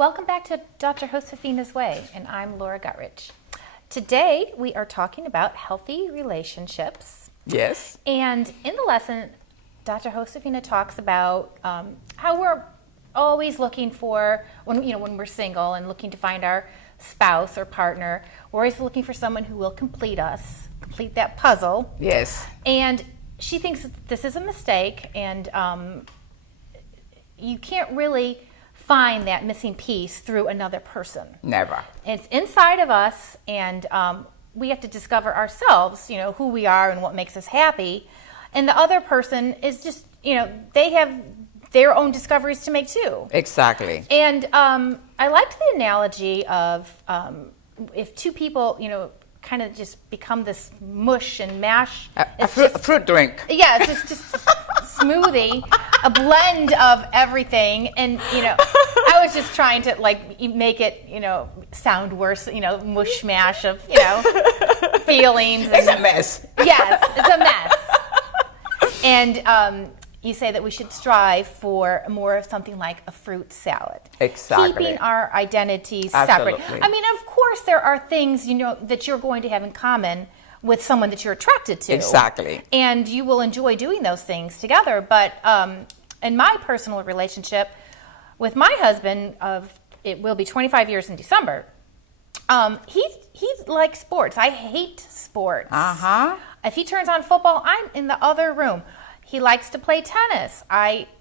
Welcome back to Dr. Josefina's Way, and I'm Laura Guttridge. Today we are talking about healthy relationships. Yes. And in the lesson, Dr. Josefina talks about how we're always looking for, when we're single and looking to find our spouse or partner, we're always looking for someone who will complete that puzzle. Yes. And she thinks that this is a mistake, and you can't really find that missing piece through another person. Never. It's inside of us, and we have to discover ourselves, who we are and what makes us happy. And the other person is just, they have their own discoveries to make too. Exactly. And I liked the analogy of if two people, kind of just become this mush and mash. A fruit drink. Yeah, it's just a smoothie, a blend of everything. And, I was just trying to make it, sound worse, mush mash of, feelings. It's a mess. Yes, it's a mess. And you say that we should strive for more of something like a fruit salad. Exactly. Keeping our identities Absolutely. separate. I mean, of course, there are things, that you're going to have in common with someone that you're attracted to. Exactly. And you will enjoy doing those things together. But in my personal relationship with my husband, it will be 25 years in December, he likes sports. I hate sports. Uh-huh. If he turns on football, I'm in the other room. He likes to play tennis.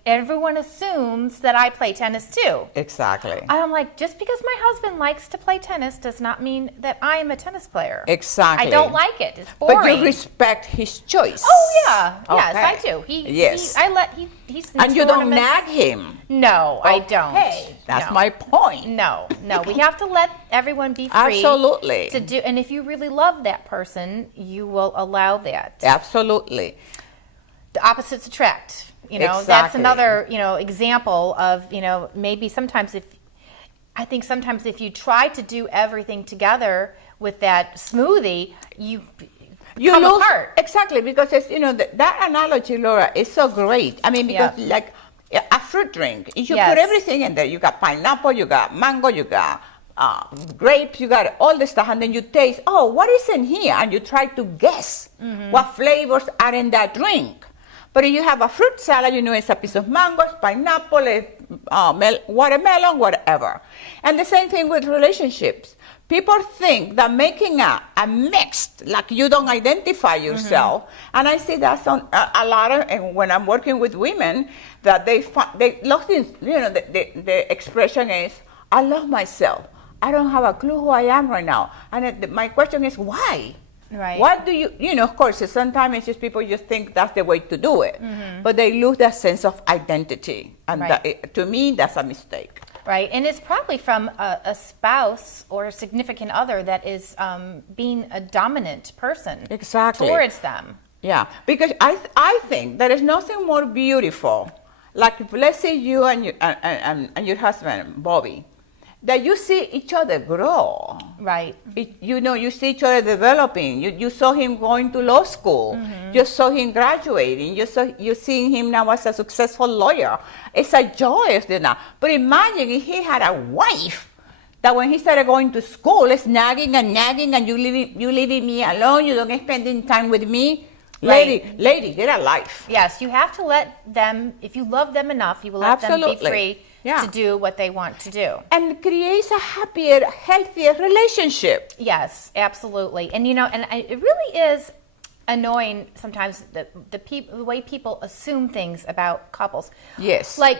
Everyone assumes that I play tennis too. Exactly. I'm like, just because my husband likes to play tennis does not mean that I am a tennis player. Exactly. I don't like it. It's boring. But you respect his choice. Oh yeah, Okay. yes, I do. Yes. He's in And you don't tournaments. nag him. No, I don't. Hey, that's No. my point. No. We have to let everyone be free. Absolutely. To do, and if you really love that person, you will allow that. Absolutely. The opposites attract. That's Exactly. another, example of, maybe sometimes if you try to do everything together with that smoothie, you come lose apart. Exactly, because it's, that analogy, Laura, is so great. I mean, because like a fruit drink, you Yes. put everything in there. You got pineapple, you got mango, you got grapes, you got all the stuff, and then you taste, what is in here? And you try to guess what flavors are in that drink. But if you have a fruit salad, it's a piece of mango, it's pineapple, watermelon, whatever. And the same thing with relationships. People think that making a mixed, like you don't identify yourself. And I see that on a lot of, and when I'm working with women, that they lost in, the expression is, I love myself. I don't have a clue who I am right now. And my question is, why? Right. What do you, of course, sometimes it's just people just think that's the way to do it. But they lose that sense of identity. And Right. to me, that's a mistake. Right, and it's probably from a spouse or a significant other that is being a dominant person Exactly. towards them. Yeah, because I think there is nothing more beautiful, like if, let's say you and your husband, Bobby, that you see each other grow. Right. You see each other developing. You saw him going to law school. You saw him graduating. You seeing him now as a successful lawyer. It's a joy, But imagine if he had a wife that when he started going to school, is nagging and you leaving me alone. You don't spending time with me. Right. Lady, get a life. Yes, you have to let them, if you love them enough, you will let them be Absolutely. free Yeah. to do what they want to do. And creates a happier, healthier relationship. Yes, absolutely. And it really is annoying sometimes the way people assume things about couples. Yes. Like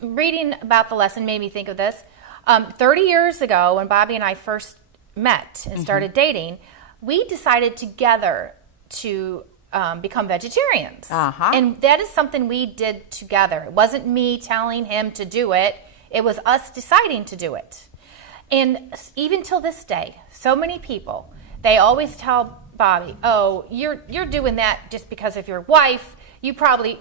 reading about the lesson made me think of this. 30 years ago, when Bobby and I first met and started dating, we decided together to become vegetarians. Uh-huh. And that is something we did together. It wasn't me telling him to do it. It was us deciding to do it. And even till this day, so many people, they always tell Bobby, you're doing that just because of your wife. You probably,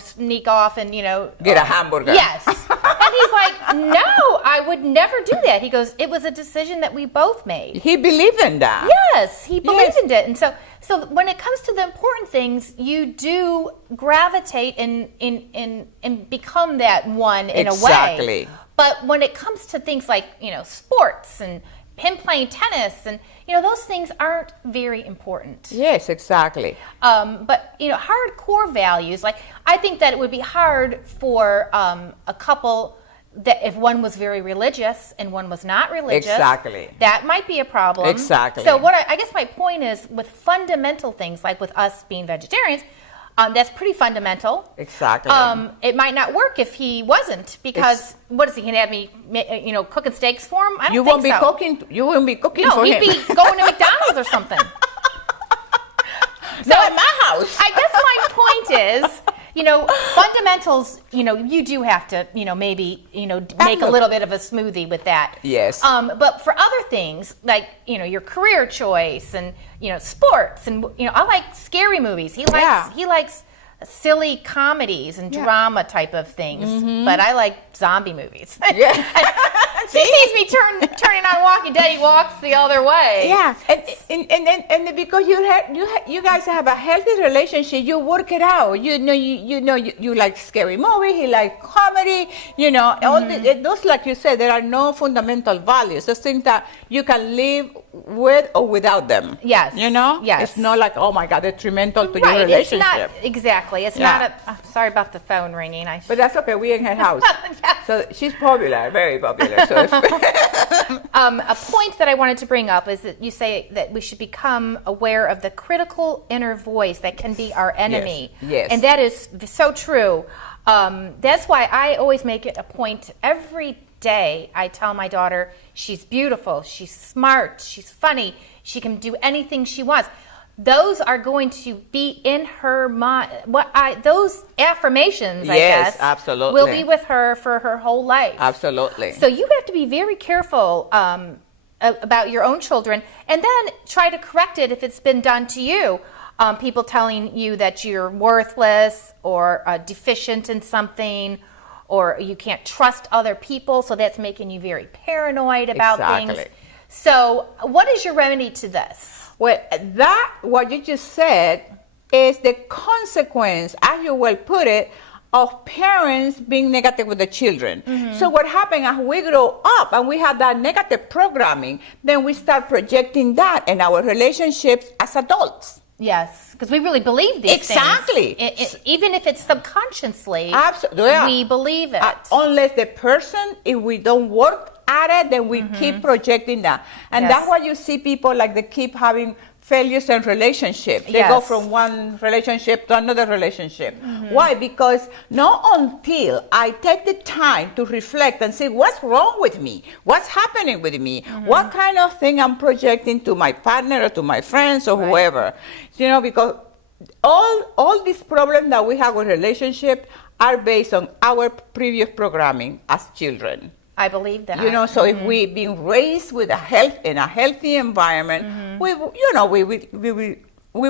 sneak off and, Get a hamburger. Yes. And he's like, no, I would never do that. He goes, it was a decision that we both made. He believed in that. Yes, he believed in it. And so when it comes to the important things, you do gravitate and become that one in a way. Exactly. But when it comes to things like, sports and him playing tennis and, those things aren't very important. Yes, exactly. But, hardcore values, like I think that it would be hard for a couple that if one was very religious and one was not religious, Exactly. that might be a problem. Exactly. So what I guess my point is with fundamental things like with us being vegetarians, that's pretty fundamental. Exactly. It might not work if he wasn't because what is he going to have me, cooking steaks for him? I don't you think won't be so. cooking. You won't be cooking No, for he'd him. be going to McDonald's or something. So at my house. I guess my point is, fundamentals, you do have to, maybe, make a little bit of a smoothie with that. Yes. But for other things, like, your career choice and, sports and, I like scary movies. He likes silly comedies and drama type of things, but I like zombie movies. Yeah. She sees me turning on Walking Dead, he walks the other way. Yeah, and because you guys have a healthy relationship, you work it out. You like scary movie, he like comedy. All those, like you said, there are no fundamental values. Those things that you can live with or without them. Yes. Yes. It's not like, oh my God, detrimental to Right, your relationship. It's not, exactly. It's not sorry about the phone ringing. But that's okay. We're in her house, Yes. so she's popular, very popular. So a point that I wanted to bring up is that you say that we should become aware of the critical inner voice that can be our enemy. Yes. And that is so true. That's why I always make it a point every day. I tell my daughter she's beautiful, she's smart, she's funny, she can do anything she wants. Those are going to be in her mind. Those affirmations, I guess, absolutely, will be with her for her whole life. Absolutely. So you have to be very careful about your own children, and then try to correct it if it's been done to you. People telling you that you're worthless or deficient in something, or you can't trust other people, so that's making you very paranoid about things. So what is your remedy to this? Well, what you just said is the consequence, as you well put it, of parents being negative with the children. So what happens as we grow up and we have that negative programming, then we start projecting that in our relationships as adults. Yes, because we really believe these Exactly. things. Even if it's subconsciously, Absolutely. we believe it. Unless the person, if we don't work at it, then we keep projecting that. And that's why you see people like they keep having failures in relationships. They go from one relationship to another relationship. Why? Because not until I take the time to reflect and see what's wrong with me, what's happening with me, what kind of thing I'm projecting to my partner or to my friends or whoever. Because all these problems that we have with relationships are based on our previous programming as children. I believe that. So if we've been raised with in a healthy environment, we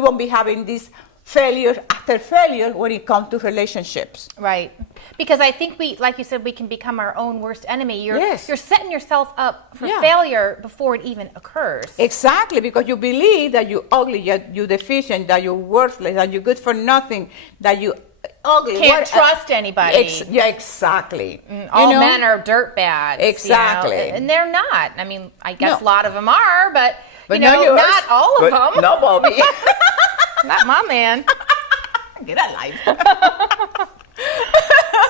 won't be having these failure after failure when it comes to relationships. Right. Because I think like you said, we can become our own worst enemy. You're setting yourself up for failure before it even occurs. Exactly, because you believe that you're ugly, you're deficient, that you're worthless, that you're good for nothing, that you ugly. Can't trust anybody. Exactly. All men are dirtbags. Exactly. And they're not. I mean, I guess a lot of them are, but not all of them. No, Bobby. Not my man. Get a life.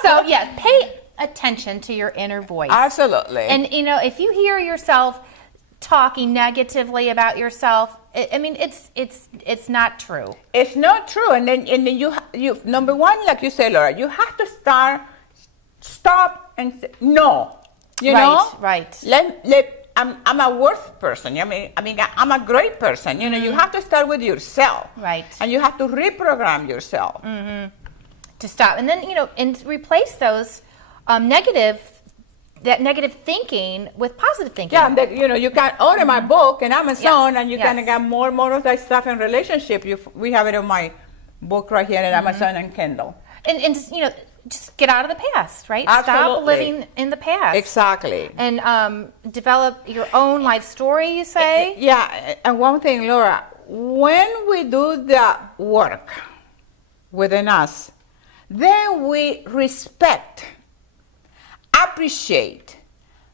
So, pay attention to your inner voice. Absolutely. And, if you hear yourself talking negatively about yourself, it's not true. It's not true. And then you number one, like you say, Laura, you have to stop and say, no. Right. I'm a worth person. I'm a great person. You have to start with yourself. Right. And you have to reprogram yourself. To stop. And then, and replace those negative thinking with positive thinking. Yeah, and you can order my book in Amazon, and you can get more of that stuff in relationship. We have it in my book right here at Amazon and Kindle. And just get out of the past, right? Absolutely. Stop living in the past. Exactly. And develop your own life story, you say? Yeah, and one thing, Laura, when we do the work within us, then we respect appreciate,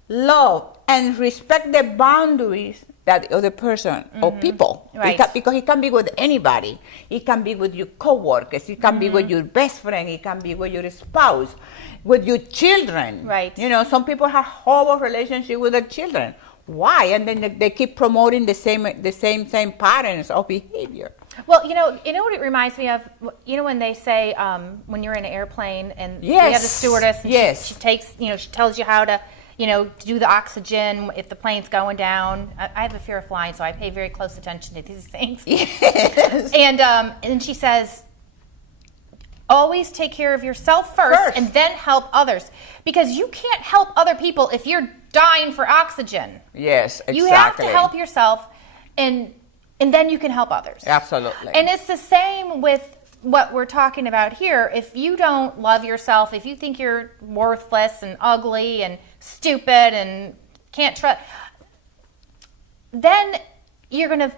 love, and respect the boundaries that the other person or people, Right. because it can be with anybody. It can be with your coworkers. It can be with your best friend. It can be with your spouse, with your children. Right. You know, some people have horrible relationship with their children. Why? And then they keep promoting the same patterns of behavior. Well, you know what it reminds me of? You know when they say when you're in an airplane and you have the Yes. stewardess and Yes. she takes, she tells you how to, do the oxygen if the plane's going down. I have a fear of flying, so I pay very close attention to these things. Yes. And she says, always take care of yourself first and then help others, because you can't help other people if you're dying for oxygen. Yes, exactly. You have to help yourself, and then you can help others. Absolutely. And it's the same with what we're talking about here. If you don't love yourself, if you think you're worthless and ugly and stupid and can't trust, then you're going to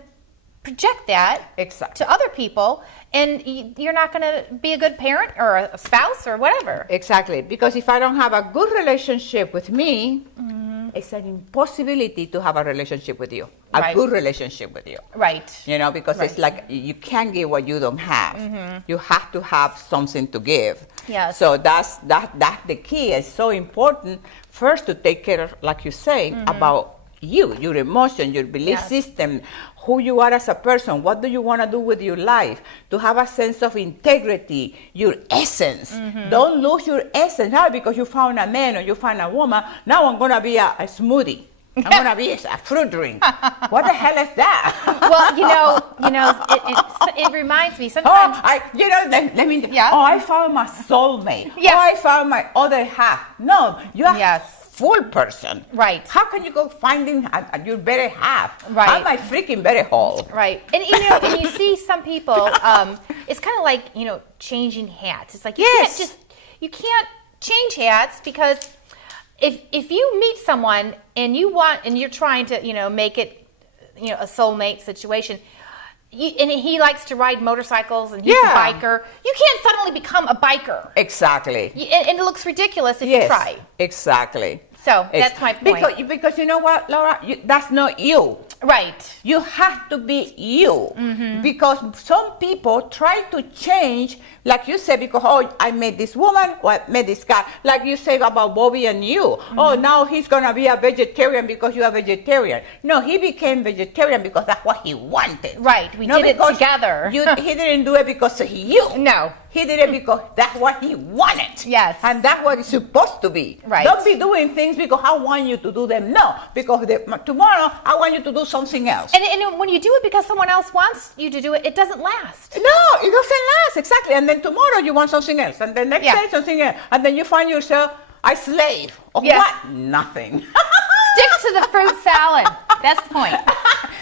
project that Exactly. to other people, and you're not going to be a good parent or a spouse or whatever. Exactly. Because if I don't have a good relationship with me, it's an impossibility to have a relationship with you, a Right. good relationship with you. Right. Because it's like you can't give what you don't have. You have to have something to give. Yes. So that's the key. It's so important first to take care, like you say, about you, your emotion, your belief Yes. system, who you are as a person, what do you want to do with your life, to have a sense of integrity, your essence. Don't lose your essence. Now because you found a man or you found a woman, now I'm going to be a smoothie. I'm going to be a fruit drink. What the hell is that? Well, it reminds me sometimes. Let me. Yeah. Oh, I found my soulmate. Yeah. Oh, I found my other half. No, you are Yes. full person. Right. How can you go finding your better half? Right. I'm my freaking better whole. Right, and and you see some people. It's kind of like changing hats. It's like Yes. you can't change hats, because if you meet someone and you're trying to make it a soulmate situation. And he likes to ride motorcycles, and he's Yeah. a biker. You can't suddenly become a biker. Exactly. And it looks ridiculous if you try. Exactly. So that's my point. Because you know what, Laura? That's not you. Right. You have to be you. Because some people try to change, like you said, because, I met this woman or I met this guy. Like you say about Bobby and you. Oh, now he's going to be a vegetarian because you're a vegetarian. No, he became vegetarian because that's what he wanted. Right. We did it because together. He didn't do it because of you. No. He did it because that's what he wanted. Yes. And that's what it's supposed to be. Right. Don't be doing things because I want you to do them. No, because tomorrow I want you to do something else. And when you do it because someone else wants you to do it, it doesn't last. No, it doesn't last. Exactly. And then tomorrow you want something else. And the next day something else. And then you find yourself a slave of what? Nothing. Stick to the fruit salad. That's the point.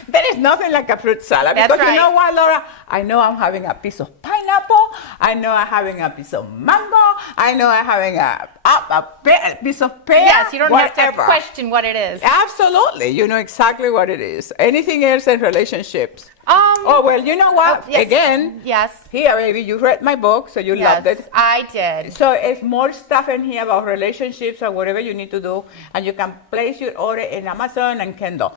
There is nothing like a fruit salad. That's because right. You know what, Laura? I know I'm having a piece of pineapple. I know I'm having a piece of mango. I know I'm having a piece of pear. Yes, you don't have to whatever. question what it is. Absolutely. You know exactly what it is. Anything else in relationships? You know what? yes. Again, Yes. here, baby, you read my book, so you loved it. I did. So it's more stuff in here about relationships or whatever you need to do, and you can place your order in Amazon and Kindle.